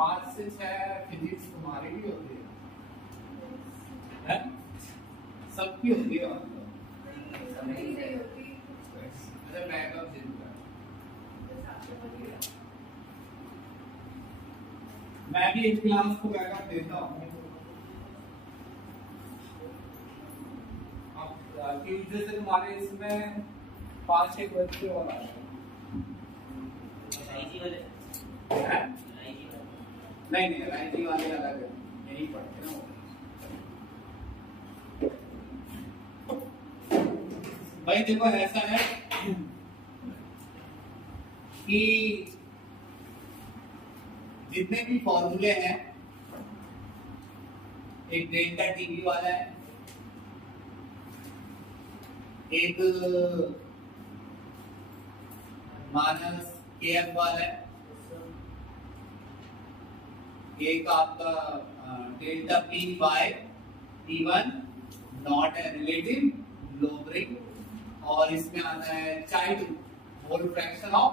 5 से 6 फिजिक्स तुम्हारी भी होती है? सबकी होती है अच्छा बैकअप जिनका मैं भी एक क्लास को बैकअप देता हूँ। ट्यूजडे से तुम्हारे इसमें 5-6 बच्चे और आ रहे हैं। नहीं राइटिंग वाले अलग है, यही पढ़ते ना। भाई देखो ऐसा है कि जितने भी फॉर्मूले हैं, एक डेल्टा टीवी वाला है, एक माइनस केएफ वाला है, एक आपका delta P by P1 not a relative lowering, और इसमें आता है चाइल्ड होल फ्रैक्शन ऑफ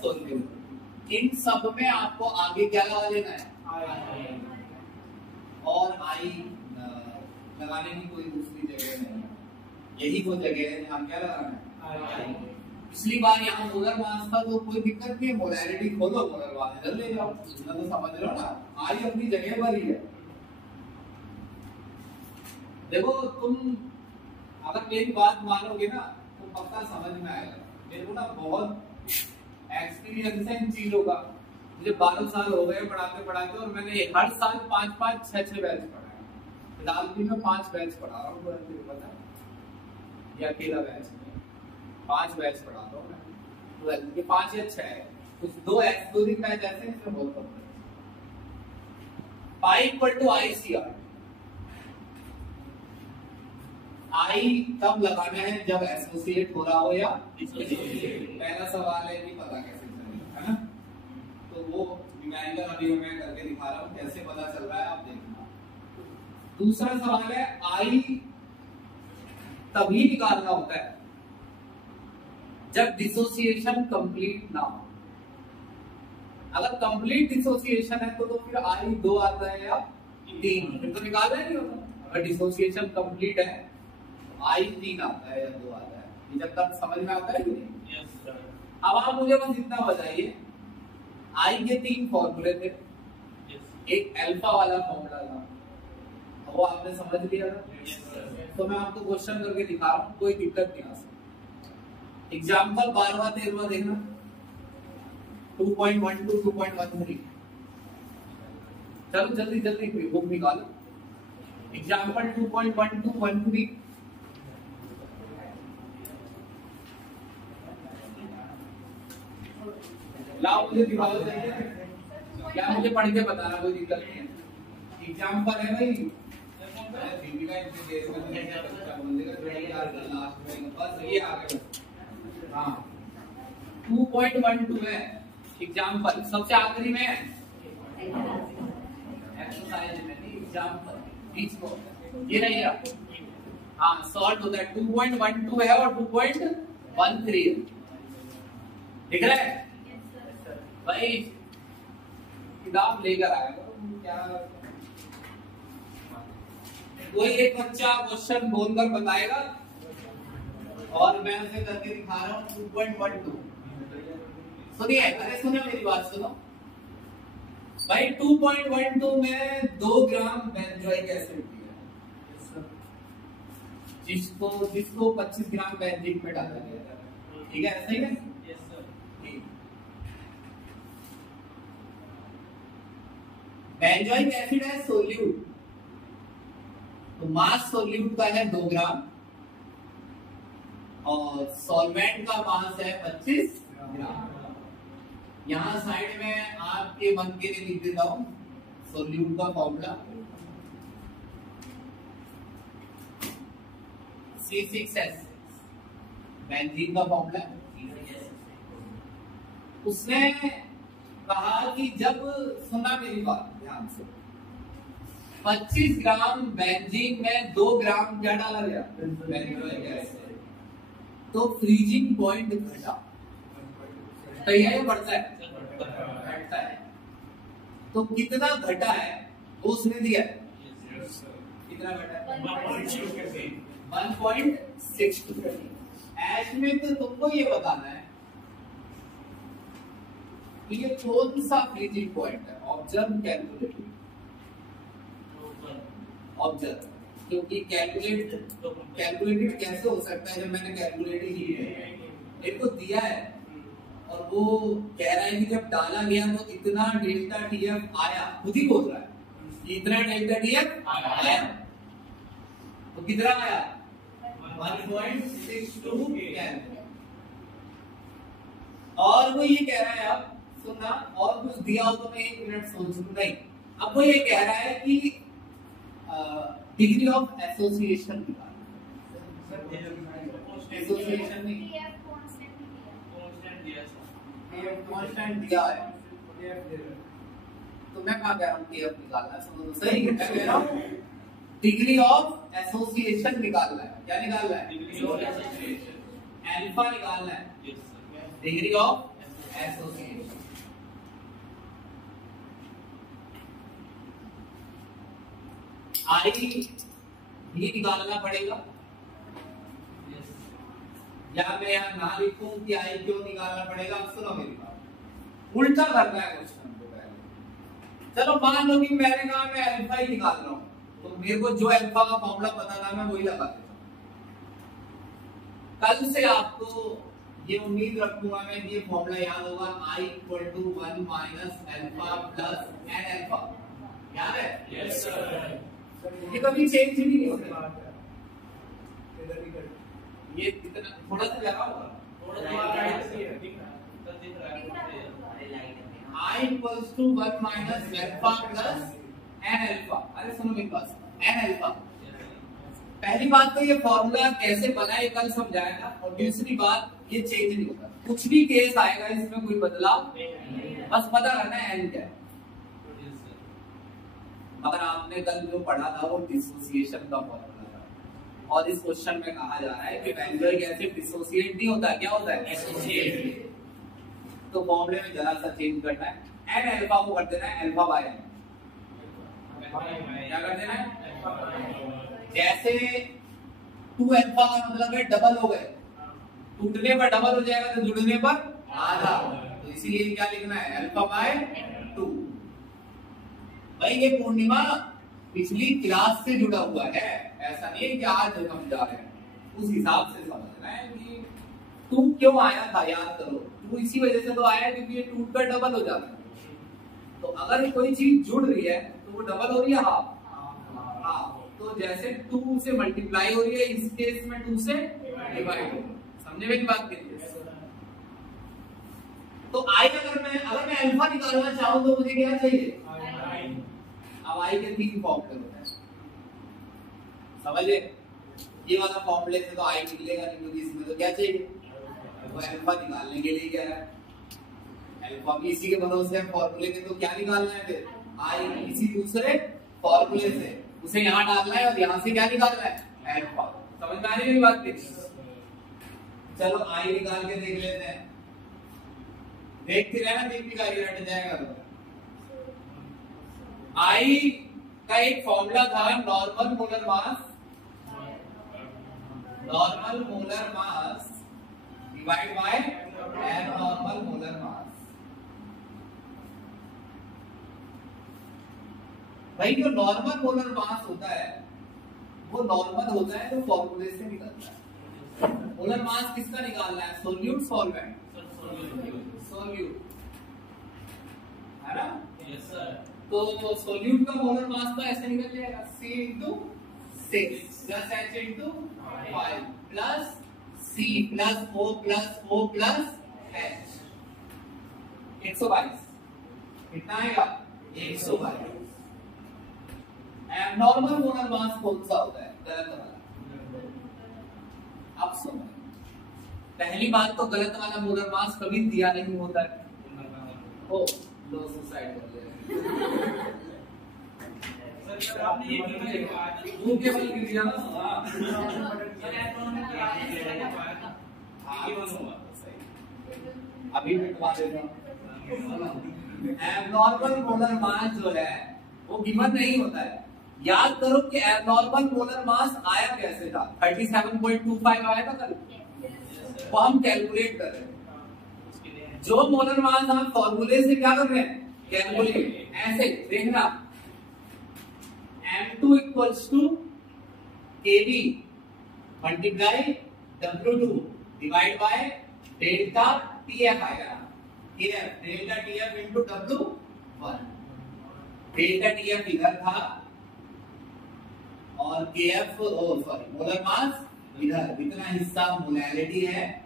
सोल्यूट। इन सब में आपको आगे क्या लगा लेना है, और आई लगाने की कोई दूसरी जगह नहीं है, यही वो जगह है जहाँ क्या लगाना है। पिछली बार यहाँ मोलर मास था तो कोई दिक्कत नहीं है, मोलैरिटी खोलो, मोलर मास इधर ले जाओ, इतना तो समझ रहे हो ना, आई अपनी जगह पर ही है। देखो तुम अगर मेरी बात मानोगे ना तो पक्का समझ में आएगा। मेरे को ना बहुत एक्सपीरियंस है इन चीजों का, मुझे 12 साल हो गए पढ़ाते पढ़ाते, और मैंने हर साल 5-5, 6-6 बैच पढ़ाया। फिलहाल भी मैं 5 बैच पढ़ा रहा हूँ, पता है, ये अकेला बैच में 5 बैच पढ़ाता हूँ मैं, 12 के 5 या 6 है, कुछ 2 एक्सक्लूसिव बैच ऐसे हैं इसमें बहुत कम है। पाई इक्वल टू ICR, आई तब लगाना है जब एसोसिएट हो रहा हो या पहला सवाल है कि पता कैसे चलेगा, है ना। तो वो न्यूमेरिकल अभी मैं करके दिखा रहा हूँ कैसे पता चल रहा है, आप देखना। दूसरा सवाल है आई तभी निकालना होता है जब डिसोसिएशन कंप्लीट ना हो। अगर कंप्लीट डिसोसिएशन है तो फिर आई 2 आता है या 3, फिर तो निकालना नहीं होता। अगर डिसोसिएशन कंप्लीट है आई 3 आता है या 2 आता है, ये जब तक समझ में आता है कि नहीं। yes, sir. अब आप मुझे बस इतना बताइए, आई के 3 फॉर्मूले थे, yes. एक अल्फा वाला फॉर्मूला था, वो आपने समझ लिया था। yes, तो मैं आपको क्वेश्चन करके दिखा रहा हूँ, कोई दिक्कत नहीं आ सकती। एग्जाम्पल 12वां-13वां देखना, 2.12 2.13, चलो जल्दी जल्दी बुक निकालो। एग्जाम्पल 2.1213, लाओ मुझे दिखाओ, क्या मुझे पढ़ के बताना, कोई दिक्कत नहीं है। एग्जाम्पल है भाई, बस ये आ गया। हाँ 2.12 है एग्जाम्पल, सबसे आखिरी में एक्सरसाइज में नहीं, एग्जाम्पल बीच को ये रहेगा। हाँ सॉल्व होता है, 2.12 है और 2.13 है, दिख रहा है भाई। किताब लेकर आएगा क्या, कोई एक बच्चा क्वेश्चन बोलकर बताएगा और मैं उसे करके दिखा रहा हूँ 2.12। सुनिए, अरे सुनो मेरी बात सुनो भाई। 2.12 में 2 ग्राम बेंजोइक एसिड दिया, जिसको 25 ग्राम बेंजीन में डाला गया, ठीक है, सही है। बेंजोइक एसिड है सोल्यूट, तो मास सोल्यूट का है 2 ग्राम और सॉल्वेंट का मास है 25 ग्राम। यहां साइड में आपके मन के लिए लिख देता हूं सोल्यूट का फॉर्मूला C6H6, बेंजीन का फॉर्मूला। उसने कहा कि जब, सुना मेरी बात ध्यान से, 25 ग्राम बेंजीन में 2 ग्राम क्या डाला गया, बेंजोइक एसिड, तो फ्रीजिंग पॉइंट घटा, तो यह बढ़ता है, घटता है। तो कितना घटा है वो उसने दिया है। कितना घटा है? 1.62। एच में तो तुमको ये बताना है कि ये कौन सा फ्रीजिंग पॉइंट है। ऑब्जर्व कैलकुलेट, ऑब्जर्व, क्योंकि कैलकुलेटेड कैसे हो सकता है जब मैंने कैलकुलेट ही की है। इनको दिया है और वो कह रहा है कि जब डाला गया तो इतना डेल्टा टीएफ आया, खुद ही बोल रहा है कि इतना डेल्टा टीएफ आया। तो कितना आया? 1.62 केल्विन। और वो ये कह रहा है, अब सुनना, और कुछ दिया हो तो मैं 1 मिनट सोचूं। नहीं, अब वो ये कह रहा है कि डिग्री ऑफ एसोसिएशन एसोसिएशन नहीं, कांस्टेंट दिया है। तो मैं कहा कह रहा हूँ केएफ निकालना है। सुनो तो सही, मैं कह रहा हूँ डिग्री ऑफ एसोसिएशन निकालना है। क्या निकालना है? अल्फा निकालना है, डिग्री ऑफ एसोसिएशन। आई भी निकालना पड़ेगा, या मैं यहाँ ना लिखूं कि आई क्यों निकालना पड़ेगा। अब सुनो मेरी बात, उल्टा करना है क्वेश्चन को पहले। चलो मान लो कि मैंने कहा मैं अल्फा ही निकाल रहा हूं, तो मेरे को जो अल्फा का फॉर्मूला पता था मैं वही लगा देता हूं। कल से आपको ये उम्मीद रखूंगा मैं कि ये फॉर्मूला याद होगा, I = 1 - alpha plus n alpha. याद है? Yes sir. ये कभी चेंज ही नहीं होता। ये इतना थोड़ा सा लगा होगा, I = 1 - alpha plus n alpha. अरे सुनो मेरी बात, n अल्फा। पहली बात तो ये फॉर्मूला कैसे बना है कल समझाएगा, और दूसरी बात ये चेंज नहीं होगा, कुछ भी केस आएगा इसमें कोई बदलाव, बस पता करना है n क्या है। मगर आपने कल जो पढ़ा था वो डिसोसिएशन का फॉर्मूला था, और इस क्वेश्चन में कहा जा रहा है कि बेंजोइक एसिड डिसोसिएट नहीं होता, क्या होता है? एसोसिएट। तो फॉर्मूले में जरा सा चेंज करना है, n अल्फा को कर देना है अल्फा बाय n। क्या कर देना है? जैसे 2 अल्फा का मतलब है डबल हो गए, टूटने पर डबल हो जाएगा तो जुड़ने पर आधा, तो इसीलिए क्या लिखना है? Alpha by 2। भाई ये पूर्णिमा पिछली क्लास से जुड़ा हुआ है, ऐसा नहीं है कि आज हम जा रहे हैं, उस हिसाब से समझना है कि 2 क्यों आया था। याद करो, 2 इसी वजह से तो आया क्योंकि ये टूट कर डबल हो जाता है। तो अगर कोई चीज जुड़ रही है तो वो डबल हो रही है हाफ। तो जैसे 2 से मल्टीप्लाई हो रही है, इस केस में 2 से डिवाइड हो रही है। समझे मेरी बात? तो आई अगर मैं अल्फा निकालना चाहूं तो मुझे क्या चाहिए? अब आई के 3 फॉर्मूले होते हैं, समझे? ये वाला फॉर्मूले से तो आई निकलेगा नहीं, क्योंकि इसमें तो क्या चाहिए? वो अल्फा निकालने के लिए क्या है? अल्फा भी इसी के भरोसे है फॉर्मूले के, तो क्या निकालना है फिर? आई इसी दूसरे फॉर्मूले से उसे यहाँ डालना है, और यहाँ से क्या निकालना है? अल्फा। समझ में आ रही मेरी बात? चलो आई निकाल के देख लेते हैं। देखते रहना, दीपिका ये हट जाएगा तो। आई का एक फॉर्मूला था normal molar mass, normal molar mass divide by abnormal molar mass. भाई जो नॉर्मल मोलर मास होता है वो नॉर्मल होता है तो फॉर्मूले से निकलता है। मोलर मास किसका निकालना है? Solute solvent? सोल्यूट है ना? Yes sir. तो सोल्यूट का मोलर मास तो ऐसे निकल जाएगा, C × 6 plus H × 5 plus C plus O plus O plus H। 122 कितना आएगा? 122। एबनॉर्मल मोलर मास कौन सा होता है? गलत वाला। अब सुनो, पहली बात तो गलत वाला मोलर मास कभी दिया नहीं होता है। ओ लो सुसाइड कर ले सर, आपने ये वो केवल गिर दिया ना। अभी मिटवा देता हूं। एबनॉर्मल मोलर मास जो है वो गिवन नहीं होता है। याद करो कि एबनॉर्मल मोलर मास आया कैसे था, 37.25 आया था कल, वो हम कैलकुलेट कर रहे हैं। जो मोलर मास हम फॉर्मूले से क्या कर रहे हैं, कैलकुलेट। ऐसे देखना, M2 equals to KB multiply W2 divide by delta TF आएगा। Delta TF into W1। Delta TF इधर था और KF मोलर मास इधर, इतना हिस्सा मोलैरिटी है,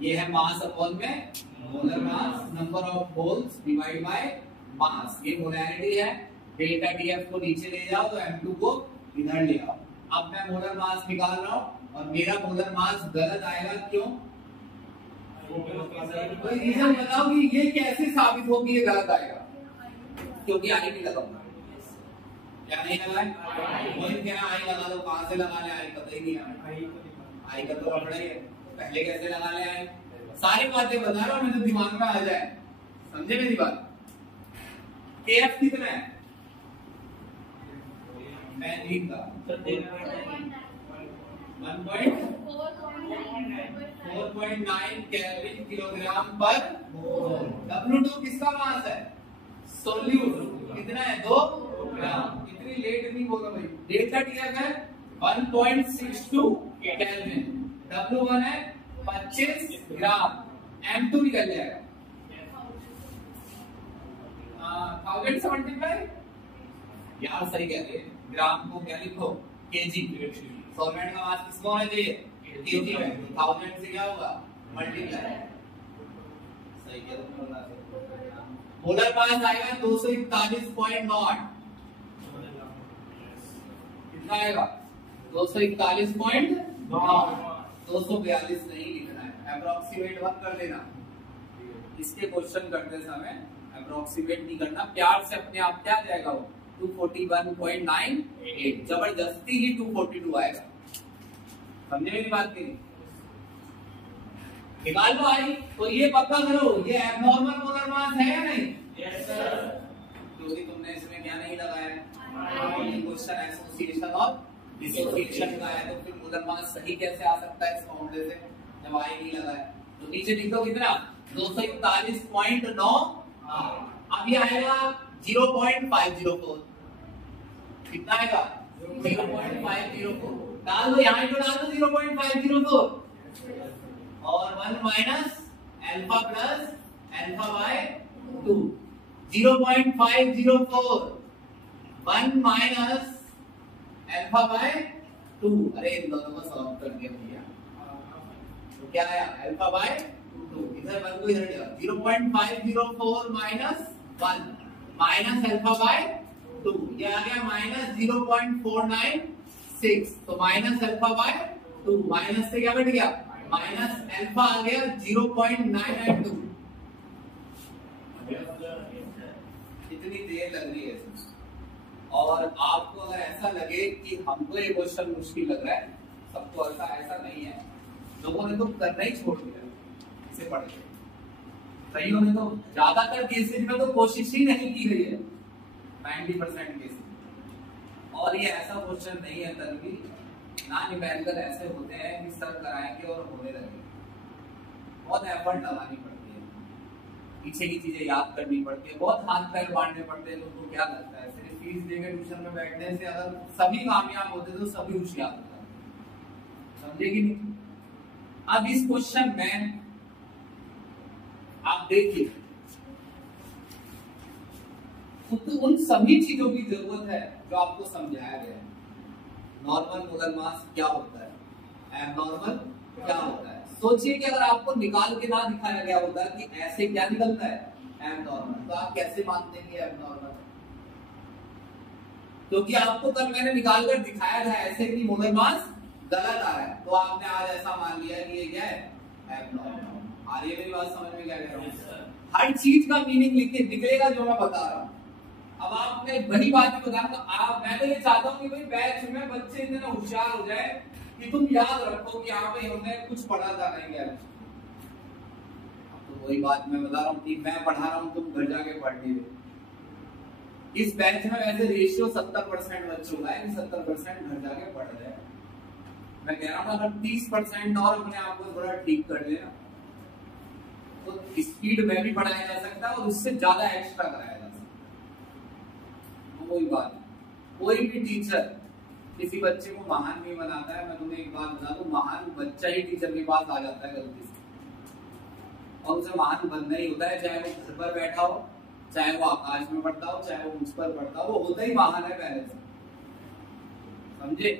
ये है मास अपॉन में molar mass, number of moles divide by mass, ये मोलैरिटी है। डेल्टा TF को नीचे ले जाओ तो M2 को इधर ले आओ। अब मैं मोलर मास निकाल रहा हूं और मेरा मोलर मास गलत आएगा, क्यों? कोई रीजन बताओ कि ये कैसे साबित होगी ये गलत आएगा? क्योंकि आई नहीं लगाऊंगा। क्या नहीं लगाए? वही क्या आई लगा दो, कहां से लगा ले? आई पता ही नहीं है, आई का तो पकड़ा ही है। पहले कैसे लगा ले आई? सारी बातें बता रहा हूं मैं, तो दिमाग में आ जाए। समझे मेरी बात? KF कितना है? मैं लिख का 1.4.9 केल्विन किलोग्राम पर मोल। W2 किसका मास है? सोल्यूट कितना है? 2 ग्राम। इतनी लेट नहीं बोलो भाई। डेल्टा TF है 1.62 केल्विन, W1 है 25 ग्राम, M2 निकल जाएगा 1000 से मल्टीप्लाई। यार सही कह रहे हैं, ग्राम को क्या लिखो? केजी। सॉल्वेंट का मास किसको होना चाहिए? केजी में। 1000 से क्या होगा? मल्टीप्लाई। सही कह रहे हो। मोलर मास आएगा 241.9। कितना आएगा? 241.9। 242 नहीं लिखना है, अप्रोक्सीमेट मत कर देना। इसके क्वेश्चन करते समय अप्रोक्सीमेट नहीं करना, प्यार से अपने आप क्या जाएगा वो 241.98, जबरदस्ती ही 242 आएगा। समझे मेरी बात की? निकाल लो आई। तो ये पक्का करो, ये एबनॉर्मल मोलर मास है या नहीं? Yes sir. क्योंकि तुमने इसमें क्या नहीं लगाया है, क्वेश्चन एसोसिएशन और डिसोसिएशन का है, तो फिर मोलर मास सही कैसे आ सकता है इस फॉर्मूले से जब आई नहीं लगाया? तो नीचे लिख दो कितना? 241.9। अब ये आएगा 0.504। कितना आएगा? 0.504। डाल दो यहाँ, तो डाल दो 0.504 और 1 minus alpha plus alpha by 2। 0.504 1 minus alpha by 2। अरे इन दोनों को सॉल्व कर दिया भैया, तो क्या आया? Alpha by 2। इधर 1 को इधर ले आओ। 0.504 माइनस 1 माइनस अल्फा बाय 2, ये आ गया माइनस 0.496। तो माइनस अल्फा बाय 2, माइनस से क्या बढ़ गया? माइनस अल्फा आ गया 0.992। इतनी देर लग रही है इसमें। और आपको अगर ऐसा लगे कि हमको ये क्वेश्चन मुश्किल लग रहा है, सबको ऐसा नहीं है। लोगों ने तो करना ही छोड़ दिया इसे पढ़ के। सही होने तो ज्यादातर केसेस में तो कोशिश ही नहीं की गई है, 90% केसेस। और ये ऐसा क्वेश्चन नहीं है तभी ना, न्यूमेरिकल ऐसे होते हैं कि सर कराएंगे और होने लगेंगे। बहुत एफर्ट लगानी पड़ती है, पीछे की चीजें याद करनी पड़ती है, बहुत हाथ पैर बांधने पड़ते हैं। लोगों को क्या लगता है सिर्फ फीस देकर ट्यूशन में बैठने से अगर सभी कामयाब होते तो सभी होशियार होते, समझेगी नहीं? अब इस क्वेश्चन में आप देखिए, तो उन सभी चीजों की जरूरत है जो आपको समझाया गया है। नॉर्मल मोलर मास क्या होता है, एबनॉर्मल क्या होता है। सोचिए कि अगर आपको निकाल के ना दिखाया गया होता कि ऐसे क्या निकलता है एबनॉर्मल, तो आप कैसे मानते हैं एबनॉर्मल? क्योंकि आपको कल मैंने निकाल कर दिखाया था ऐसे कि मोलर मास गलत आ रहा है, तो आपने आज ऐसा मान लिया कि ये क्या है? एबनॉर्मल। आ रही है मेरी बात समझ में? क्या कह रहा हूं? हर चीज का मीनिंग लिखे निकलेगा जो मैं बता रहा हूं। अब आपने वही बात बता, तो मैं तो ये चाहता हूँ कि भाई बैच में बच्चे इतने होशियार हो जाए कि तुम याद रखो कि हाँ भाई हमने कुछ पढ़ा था नहीं गया। तो वही बात मैं बता रहा हूँ कि मैं पढ़ा रहा हूँ, तुम घर जाके पढ़ नहीं रहे। इस बैच में वैसे रेशियो 70% बच्चों का है कि 70% घर जाके पढ़ रहे हैं। मैं कह रहा हूँ अगर 30% और अपने आप को थोड़ा ठीक कर लेना तो स्पीड में भी पढ़ाया जा सकता है और उससे ज्यादा एक्स्ट्रा कराया जा सकता है। वही बात, कोई भी टीचर किसी बच्चे को महान नहीं बनाता है। मैं तुम्हें एक बात बता दूं, महान बच्चा ही टीचर के पास आ जाता है गलती से, और उसे महान बनना ही होता है, चाहे वो घर पर बैठा हो, चाहे वो आकाश में पढ़ता हो, चाहे वो मुझ पर पढ़ता हो, वो होता ही महान है पहले से, समझे।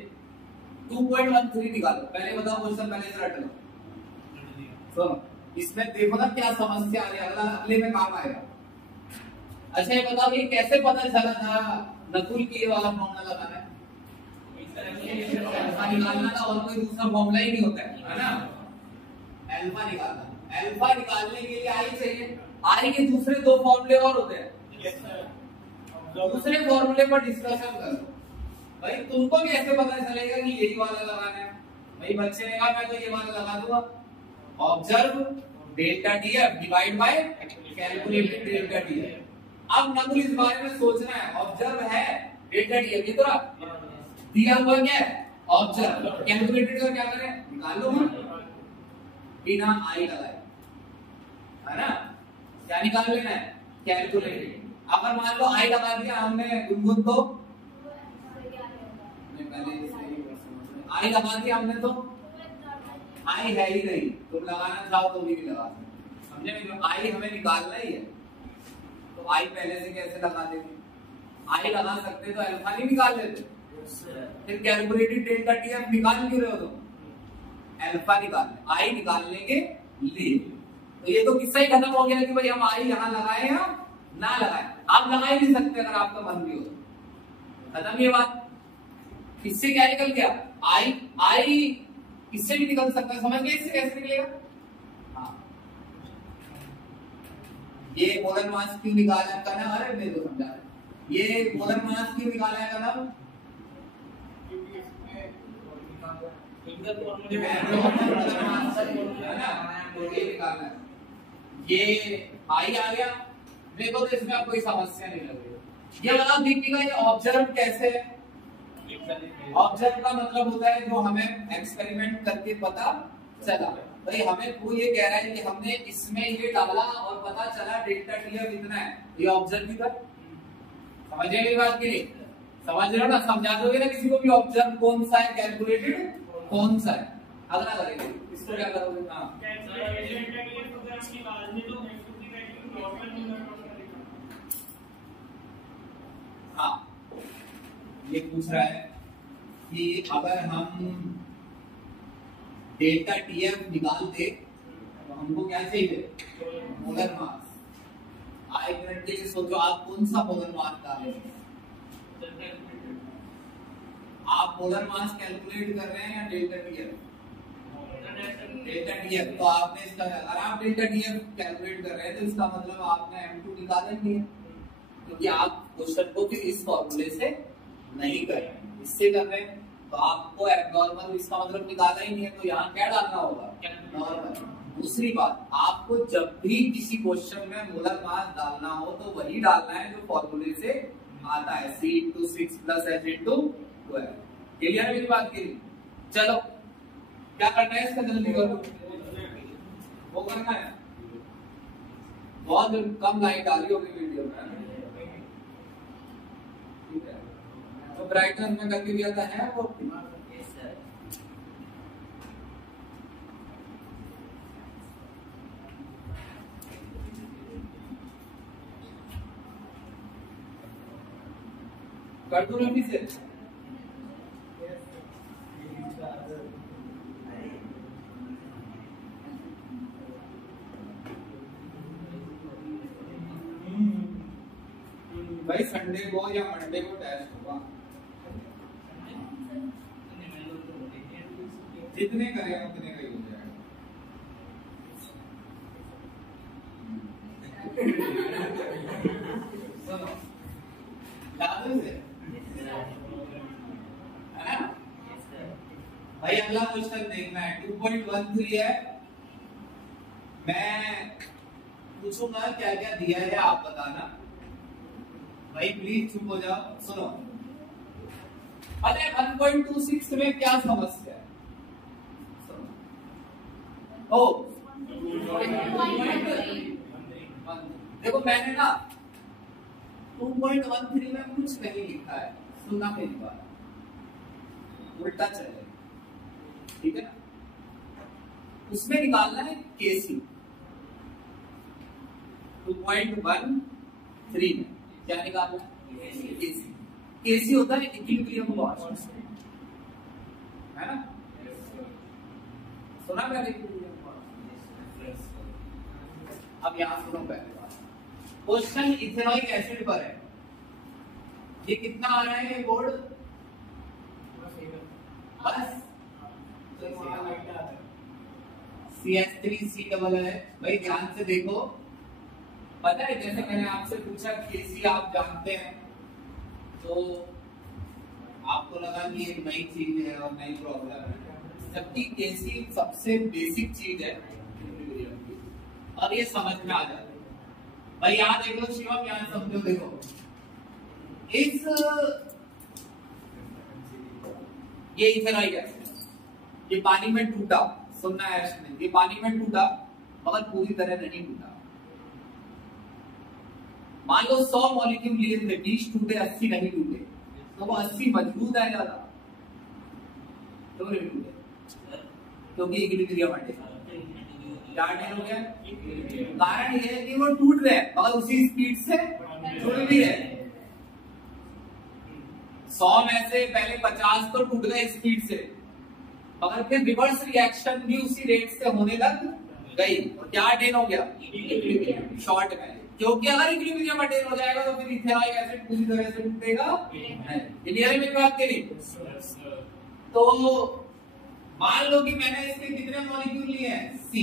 2.13 निकालो, पहले बताओ क्वेश्चन, पहले से रट लो। सुनो, इसमें देखो ना क्या समस्या आ रही है, अगले में काम आएगा। अच्छा ये बताओ ये कैसे पता चला था नकुल की ये वाला फॉर्मूला लगाना है? अल्फा निकालना था, और कोई दूसरा फॉर्मूला ही नहीं होता है ना। अल्फा निकालना, अल्फा निकालने के लिए आई चाहिए। आई के दूसरे दो फॉर्मूले और होते हैं, दूसरे फॉर्मूले पर डिस्कशन करो। भाई तुमको कैसे पता चलेगा कि यही वाला लगाना है? भाई बच्चे ने कहा मैं तो ये वाला लगा दूंगा, observe delta DF divide by calculated delta DF. अब नकुल इस बारे में सोचना है, ऑब्जर्व है डेल्टा डीएफ, ये तो दिया हुआ क्या है ऑब्जर्व, कैलकुलेटेड का क्या करें, निकाल लो बिना आई लगाए, है ना। क्या निकाल लेना है, कैलकुलेटेड। अगर मान लो आई लगा दिया हमने गुनगुन तो, आई लगा दिया हमने तो आई है ही नहीं, तुम लगाना चाहो तो भी नहीं लगा सकते, समझे। आई हमें निकालना ही है, तो आई पहले से कैसे लगा देंगे? आई लगा सकते तो अल्फा नहीं निकाल लेते, फिर कैलकुलेटेड डेल्टा डीएफ निकाल क्यों रहे हो तुम? अल्फा निकालने, आई निकालने के लिए। तो ये तो किस्सा ही खत्म हो गया कि भाई हम आई यहाँ लगाए या ना लगाए। आप लगा ही नहीं सकते अगर आपका मन भी हो, खत्म ये बात। इससे क्या निकल गया, आई इससे भी निकल सकता है, समझ गए इससे कैसे निकलेगा? हाँ, ये मोलर मास क्यों निकाला का ना, अरे मेरे को समझा, ये मोलर मास क्यों निकाला है का ना, ये आई आ गया। देखो तो इसमें अब कोई समस्या नहीं लग रही। ये बताओ दीपिका का ये ऑब्जर्व कैसे है? ऑब्जर्व का मतलब होता है जो हमें एक्सपेरिमेंट करके पता चला। भाई हमें वो ये कह रहा है कि हमने इसमें ये डाला और पता चला डेल्टा डीएफ इतना है, ये ऑब्जर्व भी था। समझे मेरी बात की नहीं? समझ रहे हो ना? समझा दोगे ना किसी को भी ऑब्जर्व कौन सा है, कैलकुलेटेड कौन सा है। अगला करेंगे, इसको क्या करोगे? हाँ, ये पूछ रहा है कि अगर हम डेल्टा टीएफ निकालते तो हमको क्या चाहिए, मोलर मास। आई मिनट के लिए सोचो आप कौन सा मोलर मास डालेंगे। आप मोलर मास कैलकुलेट कर रहे हैं या डेल्टा टीएफ? Delta TF. तो आपने इसका, अगर आप डेल्टा टीएफ कैलकुलेट कर रहे हैं तो इसका मतलब आपने M2 निकाला ही नहीं है, क्योंकि आप क्वेश्चन को फिर इस फॉर्मूले से नहीं कर रहे हैं, इससे कर रहे हैं। तो आपको एब्नॉर्मल इसका मतलब निकाला ही नहीं है, तो यहाँ क्या डालना होगा, नॉर्मल। दूसरी बात, आपको जब भी किसी क्वेश्चन में मोलर मास डालना हो तो वही डालना है जो फॉर्मूले से आता है, C/6 + H/12। क्लियर है मेरी बात की? चलो क्या करना है इसका, जल्दी करो, वो करना है। बहुत कम लाइट आ रही होगी वीडियो में, ठीक है। तो ब्राइटनेस में करके दिया था है वो, कर दो रफी से। भाई संडे को या मंडे को टेस्ट होगा, जितने करें उतने का ही हो जाएगा। सुनो, याद है ना? भाई अगला क्वेश्चन देखना है, 2.13 है। मैं पूछूंगा क्या क्या दिया है आप बताना। भाई प्लीज चुप हो जाओ, सुनो। अरे 1.26 में क्या समस्या है? ओ देखो मैंने ना 2.13 में कुछ नहीं लिखा है, सुनना मेरी बात, उल्टा चले, ठीक है ना? उसमें निकालना है केसी 2.13 में क्या निकालना है? केसी। केसी होता है इक्विलिब्रियम लॉस, है ना? सुना पहले इक्विलिब्रियम लॉस? अब यहां सुनो पहले बात। क्वेश्चन इथेनॉइक एसिड पर है, ये कितना आ रहा है ये बोर्ड? बस CH3C डबल है। भाई ध्यान से देखो, पता है जैसे मैंने आपसे पूछा केसी आप जानते हैं, तो आपको लगा कि एक नई चीज है और नई प्रॉब्लम है, जबकि केसी सबसे बेसिक चीज है और ये समझ में आ जाता है। भाई यहाँ देख लो शिवम, यहाँ समझो, देखो इस ये इथेनॉइक एसिड ये पानी में टूटा, सुनना है इसमें, ये पानी में टूटा मगर पूरी तरह नहीं टूटा। मान लो 100 मॉलिक्यूल लिए थे, 20 टूटे, 80 नहीं टूटे, तो वो 80 मजबूत है ज्यादा, तो नहीं टूटे क्योंकि इक्विलिब्रियम अटेन हो गया। कारण ये है कि वो टूट रहे हैं मगर उसी स्पीड से जुड़ भी है। 100 में से पहले 50 तो टूट गए स्पीड से, मगर फिर रिवर्स रिएक्शन भी उसी रेट से होने लग गई और क्या अटेन हो गया? इक्विलिब्रियम शॉर्ट में। क्योंकि अगर इक्विलिब्रियम अटेन हो जाएगा तो फिर इथेनॉइक एसिड पूरी तरह से टूटेगा नहीं। क्लियर है मेरी बात के नहीं? तो मान लो कि मैंने इसके कितने मॉलिक्यूल लिए हैं? C,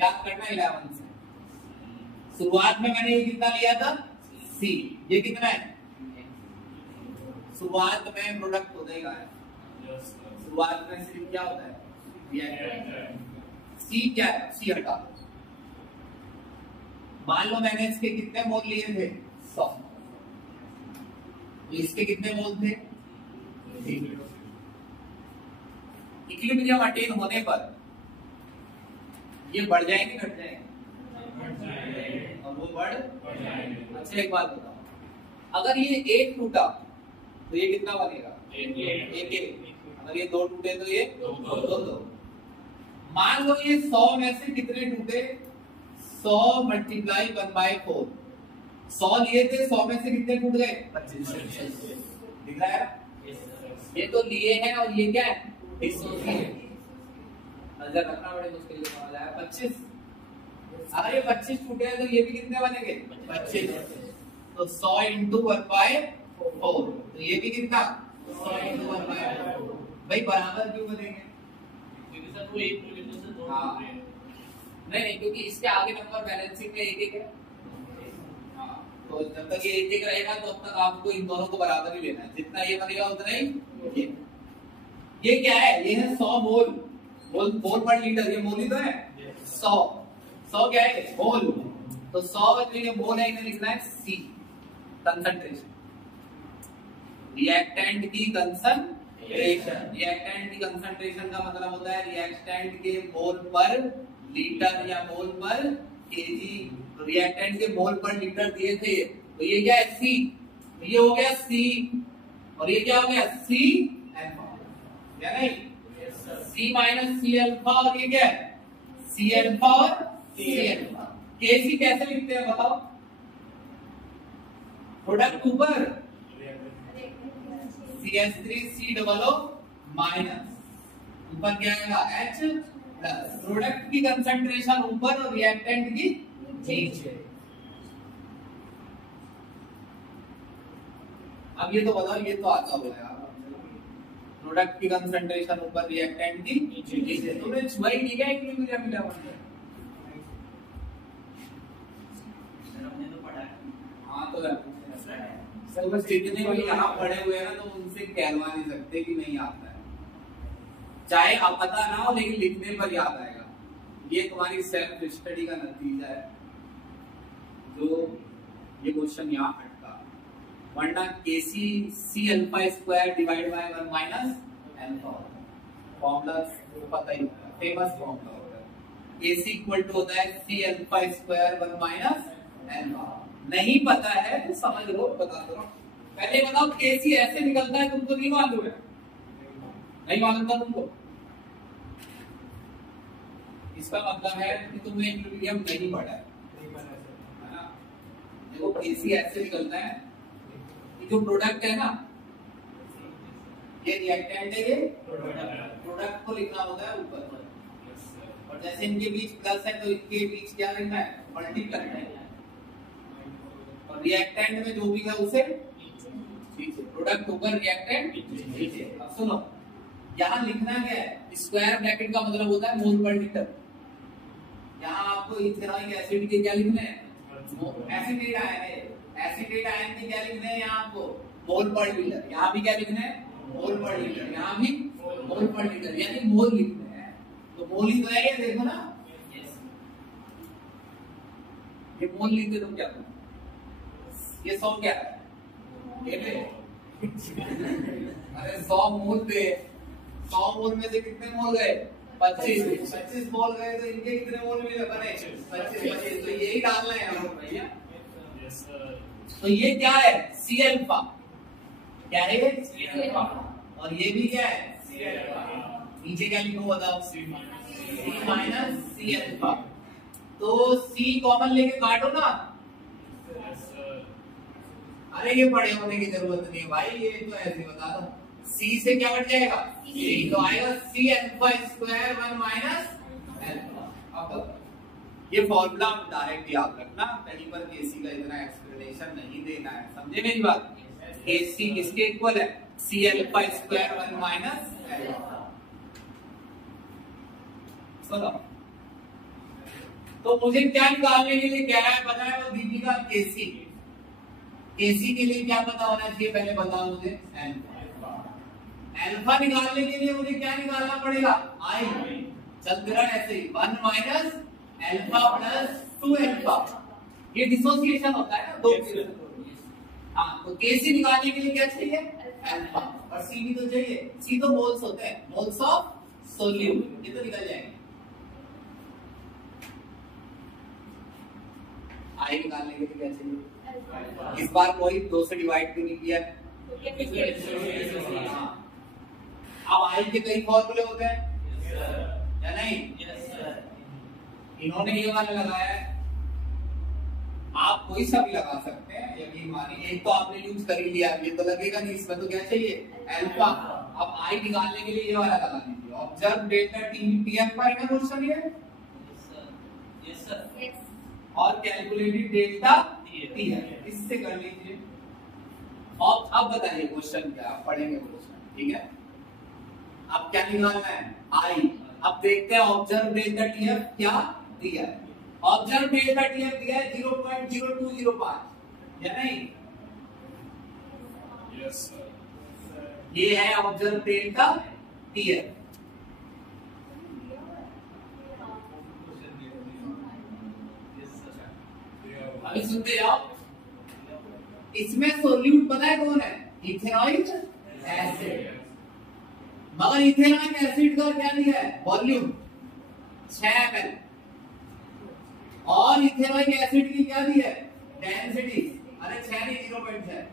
याद करना 11 से। शुरुआत में मैंने ये कितना लिया था? C। ये कितना है? शुरुआत में प्रोडक्ट हो जाएगा, शुरुआत में सिर्फ क्या होता है? रिएक्टेंट। C क्या है? C हटा। मान लो मैंने इसके कितने मोल लिए थे? 100। इसके कितने मोल थे? इक्विलिब्रियम अटेन होने पर ये बढ़ जाएंगे घट जाएंगे? और वो बढ़ जाएंगे। अच्छा एक बात बताओ, अगर ये एक टूटा तो ये कितना बनेगा? एक। अगर ये 2 टूटे तो ये 2। मान लो ये 100 में से कितने टूटे? 100 मल्टीप्लाई 1/4। 100 लिए थे, 100 में से कितने टूट गए? 25। दिख रहा है? ये तो लिए हैं और ये क्या है? डिसोसिएट। नजर रखना बड़े मुश्किल से समझ आया। 25। अगर ये 25 टूटे हैं तो ये भी कितने बनेंगे? 25। तो 100 इंटू 1/4, तो ये भी कितना? 100 इंटू 1/4। भाई बराबर क्यों बनेंगे? क्योंकि सर वो एक मॉलिक्यूल से 2 टूट रहे हैं। नहीं, क्योंकि इसके आगे नंबर बैलेंसिंग में एक है। तो जब तक ये एक रहेगा तो तब तक आपको इन दोनों को बराबर ही लेना है, जितना ये बनेगा उतना ही ये क्या है? ये है 100 मोल पर लीटर, ये मोल ही तो है। 100 क्या है? मोल। तो 100 में ये मोल है, इन्हें लिखना है C, कंसंट्रेशन। रिएक्टेंट की कंसंट्रेशन, रिएक्टेंट की कंसंट्रेशन का मतलब होता है रिएक्टेंट के मोल पर लीटर या मोल पर केजी। रिएक्टेंट के मोल पर लीटर दिए थे, तो ये क्या है? C। ये हो गया C और ये क्या हो गया? C अल्फा, या नहीं? C माइनस C अल्फा, और ये क्या है? C अल्फा और C अल्फा। केसी कैसे लिखते हैं बताओ? प्रोडक्ट ऊपर CH3C डबल O माइनस, ऊपर क्या आएगा? H plus. प्रोडक्ट की कंसंट्रेशन ऊपर और रिएक्टेंट की नीचे। अब ये तो बताओ, ये तो आता हुआ है प्रोडक्ट की कंसंट्रेशन ऊपर, रिएक्टेंट की नीचे। तुमने वही नहीं क्या इक्विलिब्रियम मिला हुआ? हाँ तो सर बस जितने भी यहाँ पढ़े हुए हैं ना, तो उनसे कहलवा नहीं सकते कि नहीं आता है, चाहे आप पता ना हो लेकिन लिखने पर याद आएगा। ये तुम्हारी सेल्फ स्टडी का नतीजा है जो ये क्वेश्चन यहाँ हटका, वरना KC C alpha square divide by 1 minus alpha formula पता ही होगा, फेमस फॉर्मूला होता है। केसी इक्वल टू होता है C alpha square 1 minus alpha. नहीं पता है तो समझ लो, बता दो। पहले बताओ केसी ऐसे निकलता है, तुमको नहीं मालूम है? नहीं मालूम था तुमको? इसका मतलब है कि तुमने इक्विलिब्रियम नहीं पढ़ा है ना? देखो केसी ऐसे निकलता है कि जो प्रोडक्ट है ना, ये रिएक्टेंट है, ये प्रोडक्ट को लिखना होता है ऊपर, और जैसे इनके बीच प्लस है तो इनके बीच क्या लिखना है? मल्टीप्लाई है। और रिएक्टेंट में जो भी है उसे नीचे, प्रोडक्ट ऊपर रिएक्टेंट नीचे। अब सुनो, यहाँ लिखना क्या है? स्क्वायर ब्रैकेट का मतलब होता है मोल पर लीटर। यहाँ आपको इथेनॉइक एसिड के क्या लिखने हैं? एसिटेट आयन है, एसिटेट आयन के क्या लिखने हैं यहाँ आपको? मोल पर लीटर। यहाँ भी क्या लिखना है? मोल पर लीटर। यहाँ भी मोल पर लीटर, यानी मोल लिखने हैं। तो मोल ही तो है, ये देखो ना, ये मोल लिखते तो क्या? ये 100 क्या है? अरे 100 मोल पे 100 मोल में से कितने मोल गए? 25 मोल गए, तो इनके कितने मोल मिले? बने 25। तो यही डालना है यहाँ पर भैया। तो ये क्या है? C alpha. क्या है ये? C alpha. और ये भी क्या है? C alpha. नीचे क्या लिखो बताओ? C minus C alpha. तो सी कॉमन लेके काटो ना। अरे ये बड़े होने की जरूरत नहीं है भाई, ये तो ऐसे बता दो। सी से क्या कट जाएगा? सी, तो आएगा C alpha square 1 minus alpha. अब ये फॉर्मूला डायरेक्ट याद रखना, कहीं पर केसी का इतना एक्सप्लेनेशन नहीं देना है, समझे मेरी बात? केसी किसके इक्वल है? C alpha square 1 minus alpha. सुनो, तो मुझे क्या निकालने के लिए क्या है पता है? वो दीपिका केसी, केसी के लिए क्या पता होना चाहिए पहले बताओ मुझे? अल्फा। अल्फा निकालने के लिए मुझे क्या निकालना पड़ेगा? आई। चंद्रन ऐसे ही 1 माइनस अल्फा प्लस 2 अल्फा। ये डिसोसिएशन होता है ना, दो। हाँ, तो केसी निकालने के लिए क्या चाहिए? अल्फा। और सी भी तो चाहिए। सी तो मोल्स होते हैं, मोल्स ऑफ सोल्यूट, ये तो निकल जाएंगे। आई निकालने के लिए क्या चाहिए? इस बार कोई 2 से डिवाइड क्यों नहीं किया? अब आई के कई फॉर्मूले होते हैं या नहीं? इन्होंने ये वाला लगाया है, आप कोई सा भी लगा सकते हैं, यकीन मानिए। एक तो आपने यूज कर ही लिया, ये तो लगेगा नहीं, इसमें तो क्या चाहिए? अल्फा। अब आई निकालने के लिए ये वाला लगा दीजिए। ऑब्जर्व डेल्टा टी अल्फा है ना क्वेश्चन ये? Yes sir. और कैलकुलेटेड डेल्टा टी है, इससे कर लीजिए। और अब बताइए क्वेश्चन क्या पढ़ेंगे क्वेश्चन, ठीक है? अब क्या निकालना है? आई। अब देखते हैं ऑब्जर्व डेल्टा टी क्या दिया है। ऑब्जर्व डेल्टा टी दिया है 0.0205, या नहीं? Yes sir. ये है ऑब्जर्व डेल्टा टी। अभी सुनते जाओ, इसमें सोल्यूट पता है कौन है? Ethanoic acid. मगर इथेनॉइक एसिड का क्या दिया है? Volume 6 ml। और इथेनॉइक एसिड की क्या दी है? डेंसिटी, अरे 6 नहीं 0.6,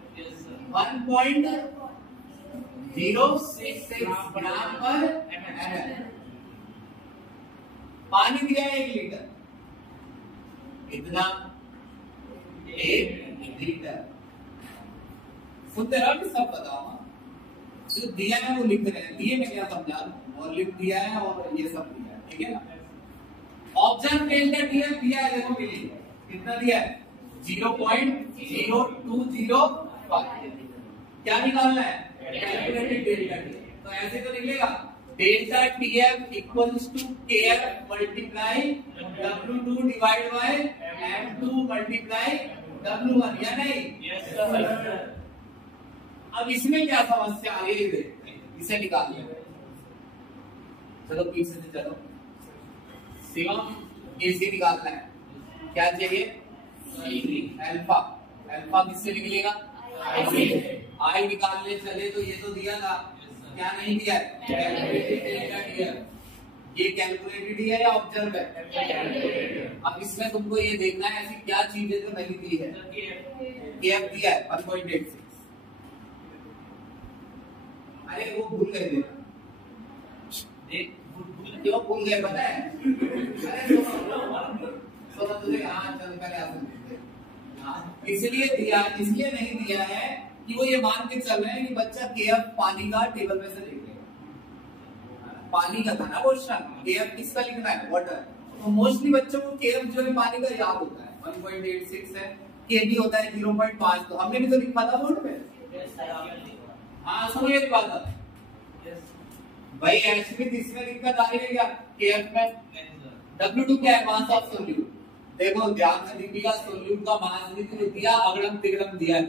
1.066 ग्राम पर ml। पानी दिया है 1 लीटर, कितना? 1 लीटर। सुनते रहो, सब बताओ। जो दिया है वो लिख रहे हैं, दिए में क्या समझा? वॉल्यूम दिया है और ये सब दिया है, ठीक है ना? ऑब्जर्व डेल्टा टी दिया है, देखो मिली कितना दिया है? 0.0205। क्या निकालना है? Calculated delta T. तो ऐसे तो निकलेगा delta TF equals to KF multiply W2 divide by M2 multiply W1, या नहीं? Yes sir. अब इसमें क्या समस्या आ रही है? इसे निकालिए। चलो पीछे से चलो। मैक्सिमम एसी निकालना है, क्या चाहिए? अल्फा। अल्फा किससे निकलेगा? आई निकालने चले तो ये तो दिया था, क्या नहीं दिया है? ये कैलकुलेटेड है या ऑब्जर्व है? अब इसमें तुमको ये देखना है ऐसी क्या चीज है जो नहीं दी है। केएफ दिया है 1.86। अरे वो भूल गए थे, क्यों भूल गए पता है? अरे सुनो तुझे, हाँ चल पहले आप इसलिए दिया, इसलिए नहीं दिया है कि वो ये मान के चल रहे हैं कि बच्चा केएफ पानी का टेबल में से लिख लेगा। पानी का था ना क्वेश्चन, केएफ किसका लिखना है? वाटर। तो मोस्टली बच्चों को केएफ जो है पानी का याद होता है, 1.86 है, केबी होता है 0.5। तो हमने भी तो लिखा था बोर्ड पे। हाँ सुनो ये बात भाई, एचपी इसमें दिक्कत आ रही है क्या? केएफ में W2 क्या है? Mass of solute. देखो ध्यान से दीपिका, सोल्यूट का मास भी तो दिया, अगड़म तिगड़म दिया है,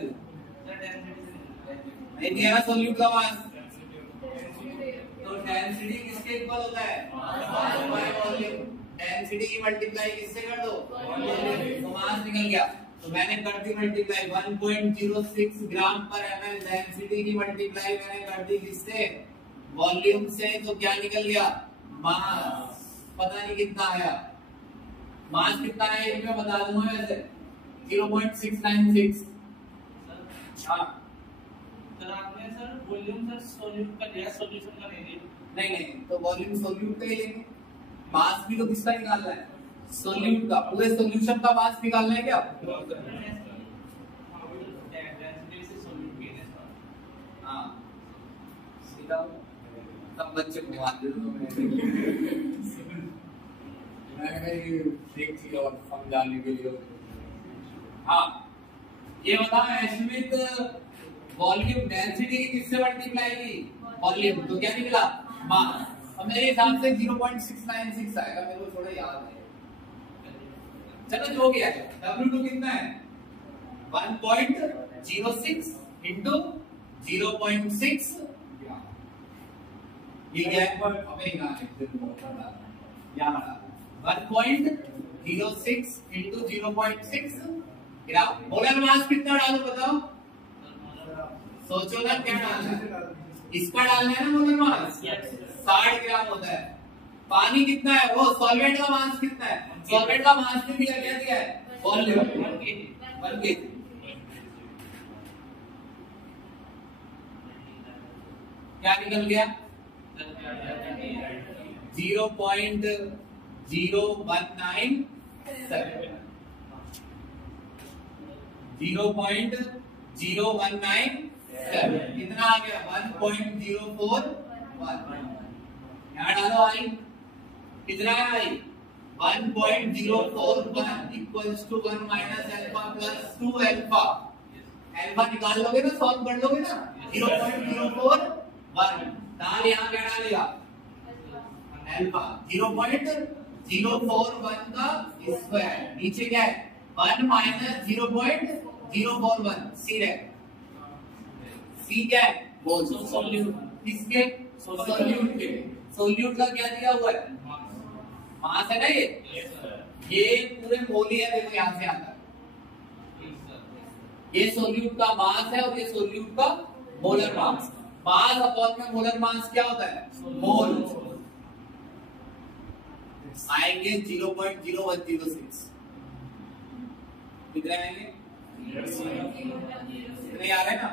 नहीं दिया ना सोल्यूट का मास। तो डेंसिटी किसके इक्वल होता है? डेंसिटी की मल्टीप्लाई किससे कर दो? तो मास निकल गया। तो मैंने कर दी मल्टीप्लाई 1.06 ग्राम पर ml। डेंसिटी की मल्टीप्लाई मैंने कर दी किससे? वॉल्यूम से। तो क्या निकल गया? मास। पता नहीं कितना आया, मास कितना है ये मैं बता दूंगा वैसे 0.696। हाँ सर आपने सर वॉल्यूम सर सॉल्यूट का लिया, सॉल्यूशन का नहीं लिया। नहीं तो वॉल्यूम सॉल्यूट का ही लेंगे। मास भी तो किसका निकालना है? सॉल्यूट का। पूरे सॉल्यूशन का मास निकालना है क्या? हाँ सीधा सब बच्चे को मान दे दो, एक चीज और समझाने के लिए। हाँ ये बता एस्टिमेट वॉल्यूम डेंसिटी की किससे मल्टीप्लाई की? वॉल्यूम। तो क्या निकला? मास। अब मेरे हिसाब से 0.696 आएगा, मेरे को थोड़ा याद है। चलो जो भी है, W2 कितना है? 1.06 into 0.6। ये क्या है? अबे यहाँ 1.06 into 0.6 ग्राम। मोलर मास कितना डालूं बताओ? सोचो ना क्या डालना है। इसका डालना है ना मोलर मास, 60 ग्राम होता है। पानी कितना है? वो सॉल्वेंट का मास कितना है? सॉल्वेंट का मास भी दिया, क्या दिया है? Volume 1 kg। क्या निकल गया? 0.0197। कितना आ गया? 1.041। यहाँ डालो आई, कितना है I? 1.041 equals to 1 minus alpha plus 2 alpha. Alpha निकाल लोगे ना, सॉल्व कर लोगे ना। 0.041 डाल, यहाँ क्या डालेगा? अल्फा। 0.041 का स्क्वायर, नीचे क्या है? 1 माइनस 0.041। सी है, सी क्या है? वो सॉल्यूट। किसके? सॉल्यूट के। सॉल्यूट का क्या दिया हुआ है? मास है ना ये। ये पूरे मोली है, देखो यहाँ से आता है। ये सॉल्यूट का मास है और ये सॉल्यूट का मोलर मास। मास अपॉन में मोलर मास क्या होता है? मोल। आएंगे 0.0106। कितने आएंगे? कितने आ रहे हैं ना?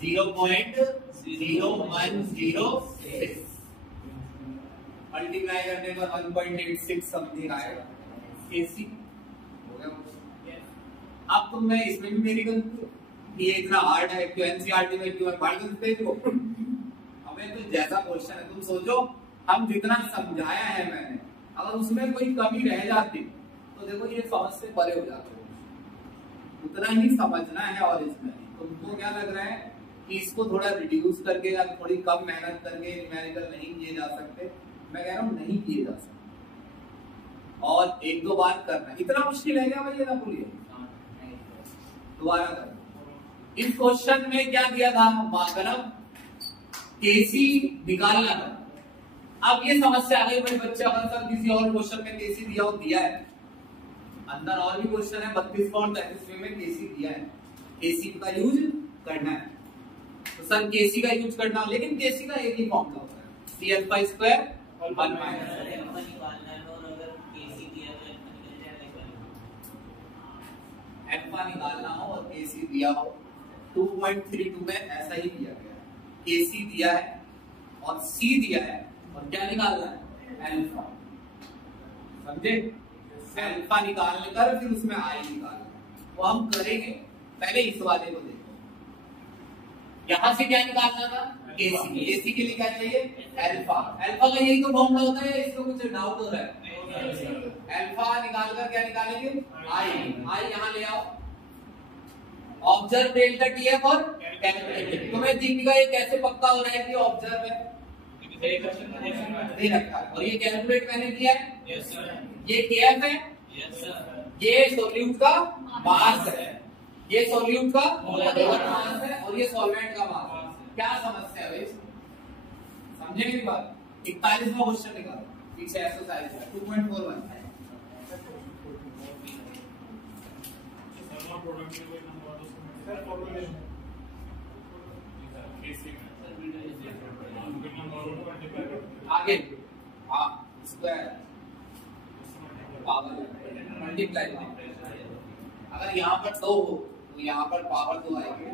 0.0106 मल्टीप्लाई करने पर 1.86 समथिंग आएगा। एसी हो गया। अब तुम मैं इसमें भी मेरी गलती है, ये इतना हार्ड है क्यों? एनसीईआरटी में क्यों पढ़ सकते हो? हमें तो जैसा क्वेश्चन है तुम सोचो, हम जितना समझाया है मैंने, अगर उसमें कोई कमी रह जाती तो देखो ये समझ से परे हो जाते। उतना ही समझना है और इसमें तुमको क्या लग रहा है कि इसको थोड़ा रिड्यूस करके या थोड़ी कम मेहनत करके न्यूमेरिकल नहीं किए जा सकते? मैं कह रहा हूँ नहीं किए जा सकते, और एक दो बार करना। इतना मुश्किल है क्या भाई? ये ना बोलिए, दोबारा करो। इस क्वेश्चन में क्या दिया था? मतलब केसी निकालना था, अब ये समस्या आ गई भाई बच्चे, अगर सर किसी और क्वेश्चन में केसी दिया हो, दिया है अंदर और भी क्वेश्चन है 32 और 33 में केसी दिया है, केसी का यूज करना है तो सर केसी का यूज करना, लेकिन केसी का एक ही फॉर्मूला होता है C alpha square 1 minus alpha निकालना हो और केसी दिया हो 2.32 में ऐसा ही दिया गया है, केसी दिया है और सी दिया है और क्या निकालना है अल्फा, समझे? अल्फा निकालने कर फिर उसमें आई निकालना, वो हम करेंगे, पहले इस वाले को देखो। यहां से क्या निकालना था केसी, केसी के लिए क्या चाहिए अल्फा, अल्फा का यही तो फॉर्मूला होता है, इसमें कुछ डाउट हो रहा है? अल्फा निकालकर क्या निकालेंगे आई, आई यहां ले आओ, ऑब्जर्व डेल्टा टीएफ और कैलकुलेट, तुम्हें दिखेगा ये कैसे पक्का हो रहा है कि ऑब्जर्व है, दे रखा है, और ये कैलकुलेट मैंने किया है, यस सर, ये केएफ है, यस सर, ये सोल्यूट का मास है, ये सोल्यूट का मोलर मास है और ये सॉल्वेंट का मास है। क्या समस्या है भाई, समझे मेरी बात? 41वां क्वेश्चन निकालो, पीछे एक्सरसाइज है 2.41 आगे स्क्वायर पावर मल्टीप्लाई, अगर यहाँ पर 2 हो तो यहाँ पर पावर 2 आएगी,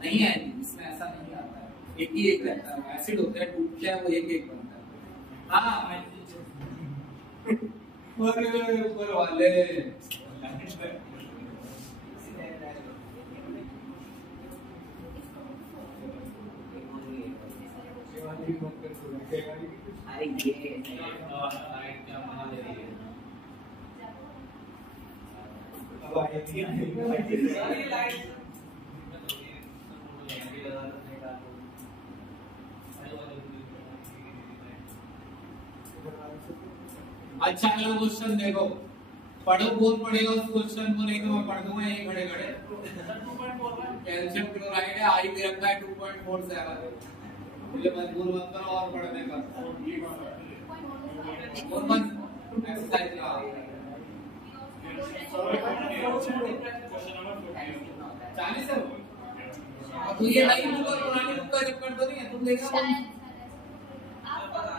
नहीं आएगी, इसमें ऐसा नहीं आता है, एक ही एक रहता है, एसिड होता है टूटता है वो एक एक बनता है। हाँ ऊपर वाले अरे ये अच्छा अगला क्वेश्चन देखो, पढ़ो, कौन पढ़ेगा उस क्वेश्चन को, नहीं तो मैं पढ़ दूंगा यही खड़े खड़े। कैल्शियम क्लोराइड है, आई भी रखा है 2.47, मुझे मजबूर मत करो और पढ़ने का, और मत एक्सरसाइज का 40 है तो ये नई बुक और पुरानी बुक का चक्कर तो नहीं है, तुम देख रहे हो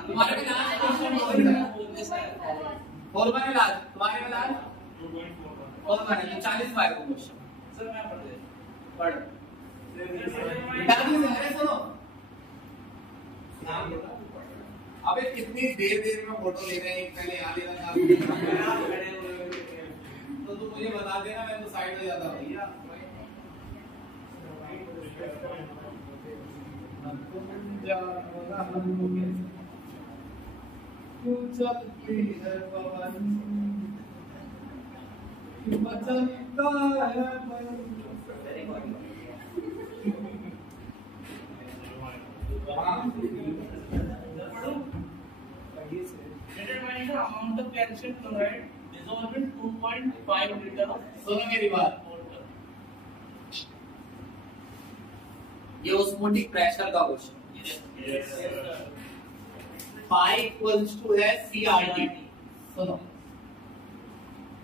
तुम्हारे में लास्ट क्वेश्चन और मैंने लास्ट तुम्हारे में लास्ट और मैंने 40 पाए वो क्वेश्चन सर मैं पढ़ अरे सुनो नाम अबे कितनी देर में फोटो ले रहे हैं, पहले यहाँ लेना तो तुम मुझे बता देना, मैं तो साइड हो जाता भैया। चलती है पवन मचलता है amount of calcium chloride dissolved in 2.5 liter of सुनो मेरी बात, ये ऑस्मोटिक प्रेशर का क्वेश्चन, पाई इक्वल्स टू है CRT। सुनो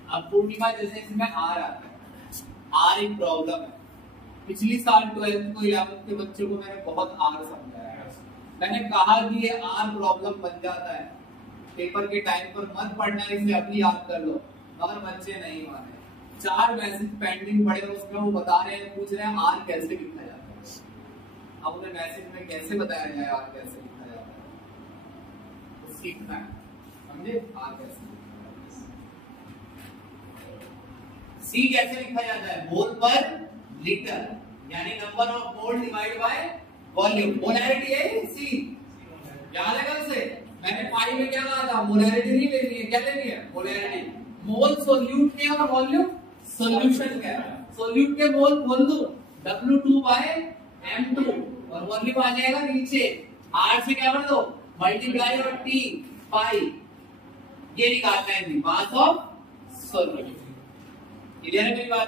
अब पूर्णिमा जैसे इसमें R आता है, R एक प्रॉब्लम है, पिछली साल 12th को 11th के बच्चों को मैंने बहुत R समझाया, मैंने कहा कि ये R प्रॉब्लम बन जाता है, पेपर के टाइम पर मत पढ़ना, इसे अभी याद कर लो, मगर बच्चे नहीं माने। 4 मैसेज पेंडिंग पड़े उसमें वो बता रहे हैं, पूछ रहे हैं R कैसे लिखा जाता है, अब उन्हें मैसेज में कैसे बताया जाए R कैसे लिखा जाता है, तो सीखना है, समझे? R कैसे C कैसे लिखा जाता है, मोल पर लीटर, यानी number of mole divide by volume, molarity है C, याद है कल से मैंने पाई में क्या कहा था, मोलैरिटी नहीं लेनी है, क्या लेनी है मोलैरिटी, मोल सोल्यूट के और वॉल्यूम सॉल्यूशन का, सोल्यूट के मोल बोल दो W2 बाय M2 और वॉल्यूम आ जाएगा नीचे, R से क्या कर दो मल्टीप्लाई और T पाई, ये निकालना है मास ऑफ सॉल्यूट। क्लियर है मेरी बात?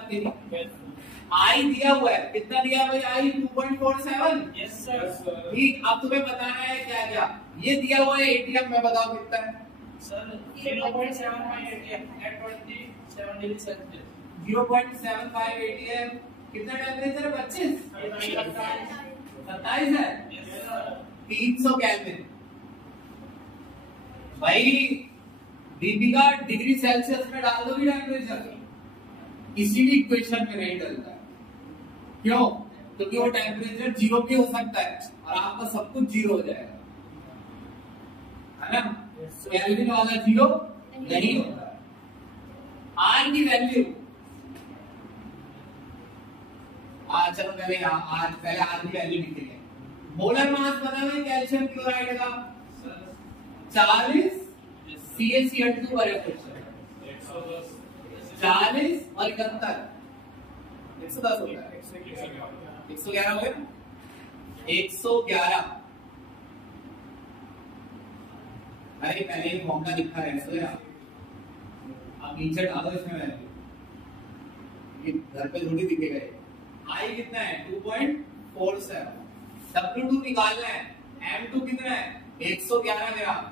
आई दिया हुआ है, कितना दिया भाई? आई 2.47। Yes sir. ठीक, अब तुम्हें बताना है क्या क्या ये दिया हुआ है एटीएम में, बताओ कितना है? Sir 0.75 ATM at 27 degree Celsius. 0.75 ATM. कितना टेम्परेचर है? 25 27 है। Yes sir. 300 केल्विन। भाई दीपिका डिग्री सेल्सियस में डाल दो भी टेम्परेचर, किसी भी इक्वेशन में नहीं डलता है। क्यों? क्योंकि वो टेम्परेचर 0 भी हो सकता है और आपका सब कुछ 0 हो जाएगा, है ना? केल्विन वाला 0 नहीं होता है। आर की वैल्यू, चलो पहले आर की वैल्यू लिखेंगे। मोलर मास बना है कैल्शियम क्लोराइड का 40 CaCl2 पर 40 और 71 110 होता है। 111 हो गया, 111। अरे पहले एक मौका लिखा है इसलिए अब नीचे डालो इसमें वैल्यू, घर पे थोड़ी दिखेगा। आई कितना है? 2.47। W2 निकालना है, M2 कितना है? 111 ग्राम।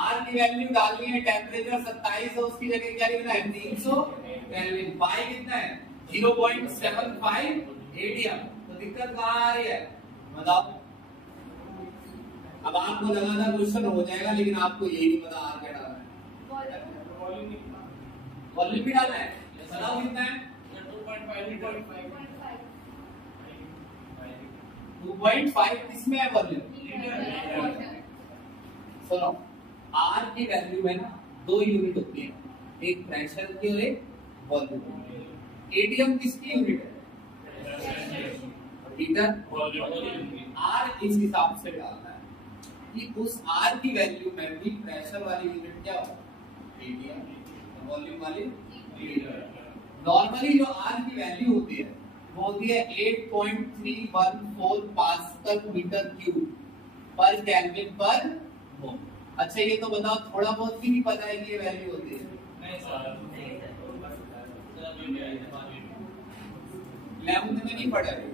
R की वैल्यू डालनी है, टेम्परेचर 27 है, उसकी जगह क्या लिखना है? 300 केल्विन। पाई कितना है? 0.75 एटीएम। तो दिक्कत कहाँ आ रही है बताओ? अब आपको लगा था क्वेश्चन हो जाएगा, लेकिन आपको यही नहीं पता आर क्या डालना है। वॉल्यूम भी डालना है, बताओ कितना है? 2.5 किसमें है वॉल्यूम? सुनो, आर की वैल्यू में ना 2 यूनिट होती है, एक प्रेशर की और एक वॉल्यूम की। एटीएम किसकी यूनिट है? लीटर। आर इस हिसाब से डालना है कि उस आर की वैल्यू में भी प्रेशर वाली यूनिट क्या हो? एटीएम, वॉल्यूम वाली लीटर। नॉर्मली जो आर की वैल्यू होती है वो होती है 8.314 पास्कल मीटर क्यूब पर केल्विन पर मोल। अच्छा ये तो बताओ, थोड़ा बहुत भी नहीं पता है कि ये वैल्यू होती है? नहीं सर। 11th में नहीं पढ़ा है?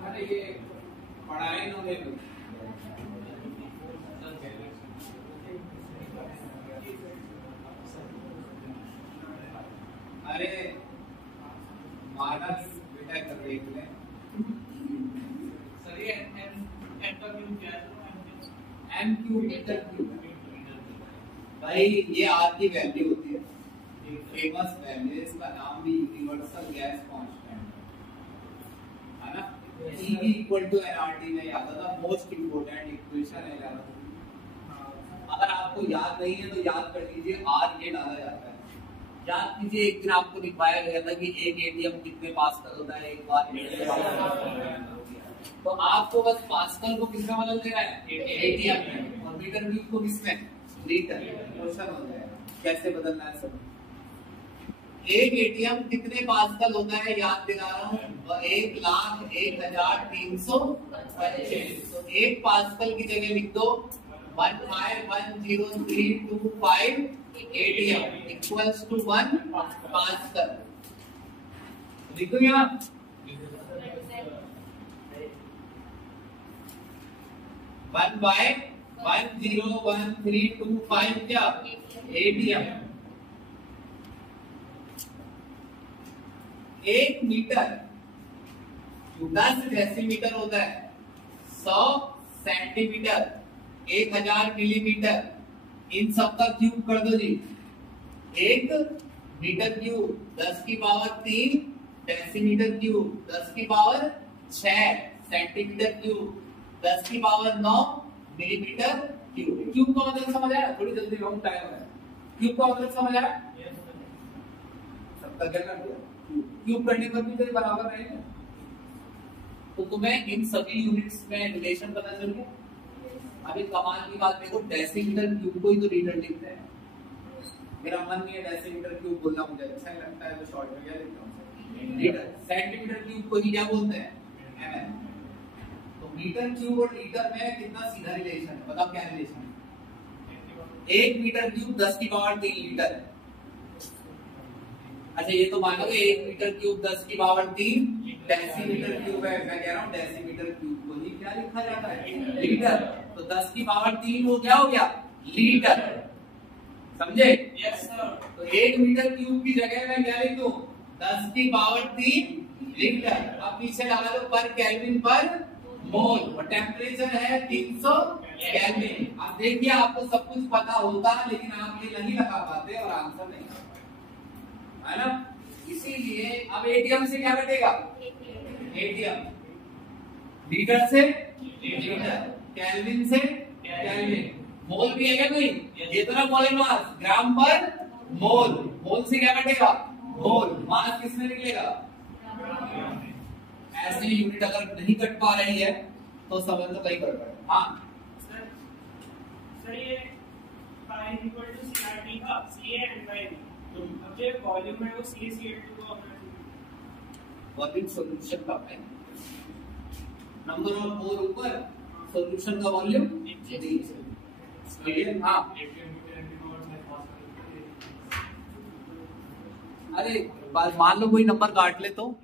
अरे ये पढ़ाए इन्होंने। अरे मानस बेटा कर रही है सर ये एम का क्यूब क्या है? M cube metre cube. भाई ये आर की वैल्यू होती है, एक फेमस वैल्यू है, इसका नाम भी यूनिवर्सल गैस कांस्टेंट है ना? EV इक्वल टू nRT में याद आता, मोस्ट इंपोर्टेंट इक्वेशन है यार। अगर आपको याद नहीं है तो याद कर लीजिए, आर ये डाला जाता है। याद कीजिए एक दिन आपको दिखाया गया था कि एक एटीएम कितने पास्कल होता है, एक बार तो आपको बस पास्कल को किसमें बदल देना है? एटीएम में। और मीटर क्यूब को किसमें? लीटर। क्वेश्चन हो जाएगा कैसे बदलना है सब। एक एटीएम कितने पास्कल होता है याद दिला रहा हूँ, 1,01,325। तो एक पास्कल की जगह लिख दो 1510325 एटीएम इक्वल्स टू 1 पास्कल। लिखो यहाँ 1/101325 क्या? एटीएम। 1 मीटर 10 डेसीमीटर होता है, 100 सेंटीमीटर, 1000 मिलीमीटर, इन सब का क्यूब कर दो जी। 1 मीटर क्यूब 10 की पावर 3 डेसीमीटर क्यूब 10 की पावर 6 सेंटीमीटर क्यूब 10 की पावर 9 मिलीमीटर क्यूब। क्यूब का मतलब समझ आया? थोड़ी जल्दी लॉन्ग टाइम है। क्यूब का मतलब समझ आया? सबका क्या कर दिया? क्यूब करने पर भी कोई बराबर रहेगा। तो तुम्हें इन सभी यूनिट्स में रिलेशन पता चल गया। अभी कमाल की बात देखो, डेसीमीटर क्यूब को ही तो लीटर लिखते हैं। मेरा मन नहीं है डेसीमीटर क्यूब बोलना, मुझे अच्छा नहीं लगता है, तो शॉर्ट में क्या लिखता हूं? लीटर। सेंटीमीटर क्यूब को ही क्या बोलते हैं? एमएल। तो मीटर क्यूब और लीटर में कितना सीधा रिलेशन है, बताओ क्या रिलेशन है? 1 मीटर क्यूब 10 की पावर 3 लीटर है। अच्छा ये तो मानोगे 1 मीटर क्यूब 10 की पावर 3 डेसीमीटर क्यूब है। मैं कह रहा हूँ डेसीमीटर क्यूब को ही क्या लिखा जाता है, लीटर। तो 10 की पावर 3 वो क्या हो गया, लीटर। समझे? Yes sir. तो 1 मीटर क्यूब की जगह मैं क्या लिख दूं, 10 की पावर 3 लीटर। अब पीछे लगा दो पर केल्विन पर मोल, और टेम्परेचर है 300 केल्विन। अब देखिए आपको सब कुछ पता होता है लेकिन आप ये नहीं लगा पाते और आंसर नहीं है ना। इसीलिए अब एटीएम से क्या घटेगा, एटीएम लीटर से लीटर, केल्विन से केल्विन, मोल भी है क्या कोई, ये तो ना मोल मास, ग्राम पर मोल, मोल से क्या घटेगा, मोल, मास किसमें निकलेगा। ऐसे यूनिट अगर नहीं कट पा रही है तो समझ लो कहीं गड़बड़ है। हाँ सर ये पाई इक्वल टू सीआरटी का सीए एंड बाय तो अब जो वॉल्यूम है वो सीए सीएल2 को वॉल्यूम सॉल्यूशन का है, नंबर ऑफ मोल ऊपर, सॉल्यूशन का वॉल्यूम नीचे। हाँ अरे मान लो कोई नंबर काट ले तो